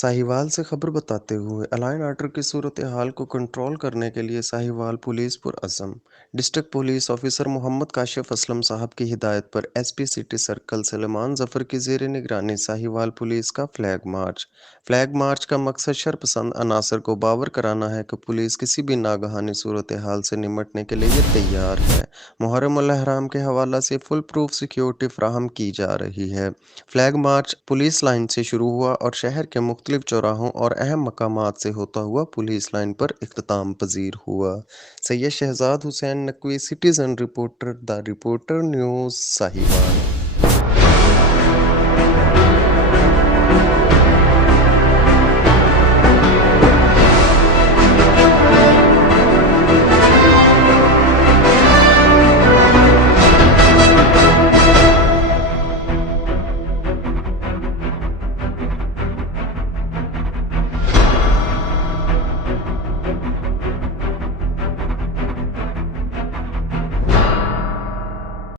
साहिवाल से खबर बताते हुए अलाइन आर्डर की सूरत हाल को कंट्रोल करने के लिए Sahiwal police पुरअज़म। District police officer Mohammad Kashif Aslam साहब की हिदायत पर SP city circle Suleman Zafar की जेर निगरानी साहिवाल पुलिस का फ्लैग मार्च का मकसद शरपसंद अनासर को बावर कराना है कि पुलिस किसी भी नागहानी सूरत हाल से निमटने के लिए तैयार है। मुहर्रम उल हराम के हवाला से फुल प्रूफ सिक्योरिटी फ्राहम की जा रही है। फ्लैग मार्च पुलिस लाइन से शुरू हुआ और शहर के मुख्तलिफ चौराहों और अहम मकामात से होता हुआ पुलिस लाइन पर इख्तिताम पजीर हुआ। Syed Shahzad Hussain Naqvi, citizen reporter, the reporter news, Sahiwal.